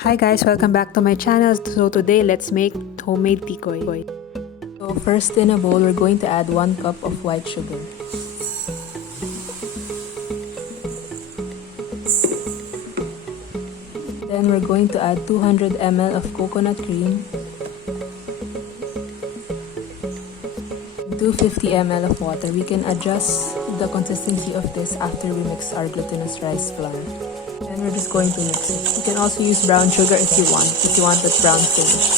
Hi guys, welcome back to my channel. So today let's make homemade tikoy. So first in a bowl, we're going to add 1 cup of white sugar. Then we're going to add 200 ml of coconut cream, 250 ml of water. We can adjust the consistency of this after we mix our glutinous rice flour. Then we're just going to mix it. You can also use brown sugar if you want that brown finish.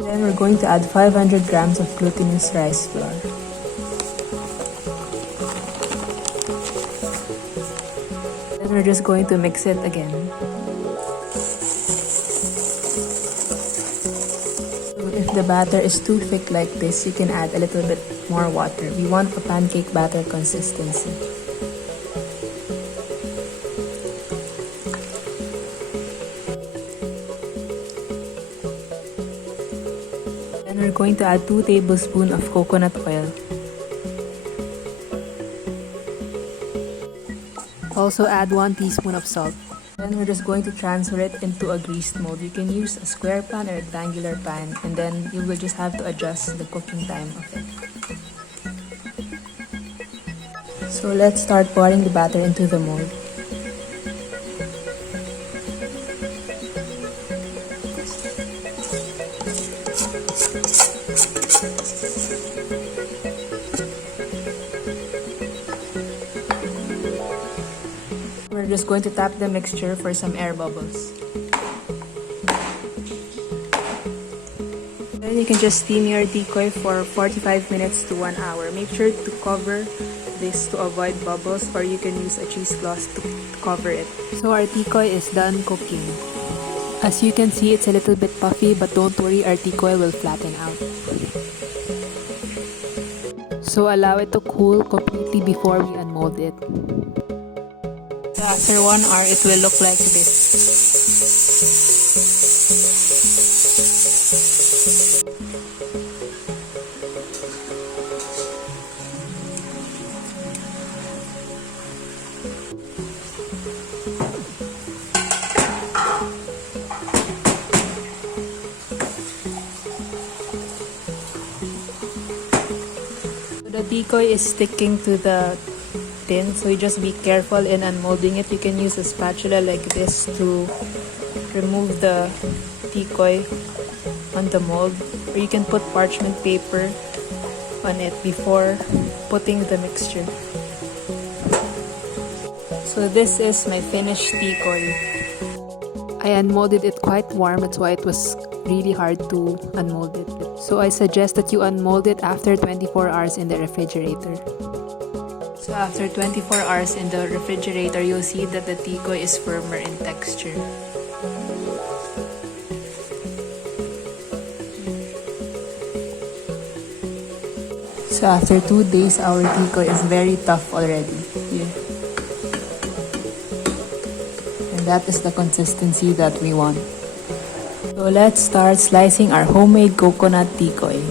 Then we're going to add 500 grams of glutinous rice flour. Then we're just going to mix it again. So if the batter is too thick like this, you can add a little bit more water. We want a pancake batter consistency. Then we're going to add 2 tablespoons of coconut oil. Also add 1 teaspoon of salt. Then we're just going to transfer it into a greased mold. You can use a square pan or rectangular pan, and then you will just have to adjust the cooking time of it. So let's start pouring the batter into the mold. We're just going to tap the mixture for some air bubbles. Then you can just steam your tikoy for 45 minutes to 1 hour. Make sure to cover this to avoid bubbles, or you can use a cheesecloth to cover it. So our tikoy is done cooking. As you can see, it's a little bit puffy, but don't worry, our tikoy will flatten out. So allow it to cool completely before we unmold it. After 1 hour, it will look like this. The tikoy is sticking to the tin, so you just be careful in unmolding it. You can use a spatula like this to remove the tikoy on the mold, or you can put parchment paper on it before putting the mixture. So this is my finished tikoy. I unmolded it quite warm, that's why it was really hard to unmold it. So I suggest that you unmold it after 24 hours in the refrigerator. So after 24 hours in the refrigerator, you'll see that the tikoy is firmer in texture. So after 2 days, our tikoy is very tough already. Yeah. And that is the consistency that we want. So let's start slicing our homemade coconut tikoy.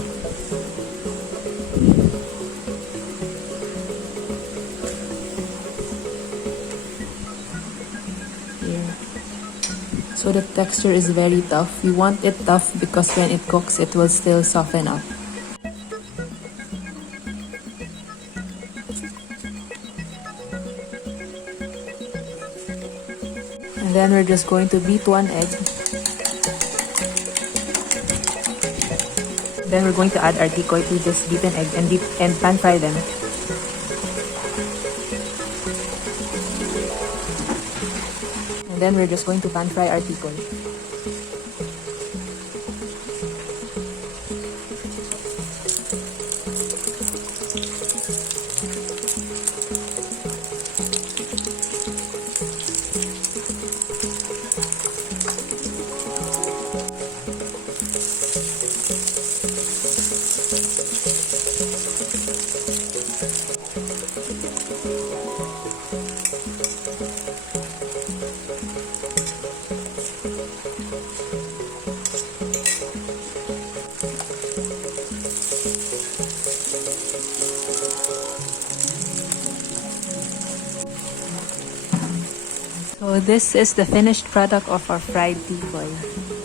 So the texture is very tough. We want it tough because when it cooks, it will still soften up. And then we're just going to beat 1 egg. Then we're going to add our tikoy to this beaten egg and pan fry them. And then we're just going to pan fry our tikoy. So this is the finished product of our fried tikoy.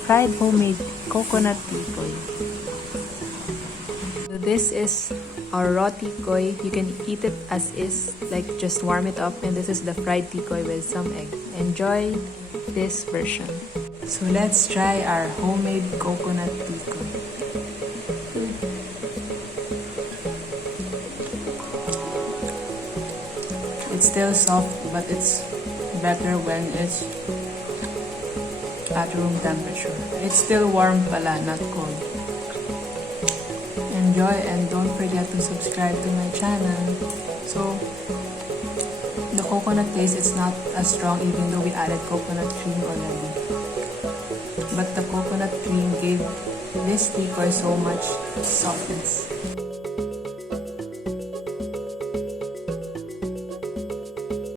Fried homemade coconut tikoy. So this is our raw tikoy. You can eat it as is, like just warm it up. And this is the fried tikoy with some egg. Enjoy this version. So let's try our homemade coconut tikoy. It's still soft, but it's better when it's at room temperature. It's still warm pala, not cold. Enjoy and don't forget to subscribe to my channel. So, the coconut taste, it's not as strong even though we added coconut cream already. But the coconut cream gave this tikoy so much softness.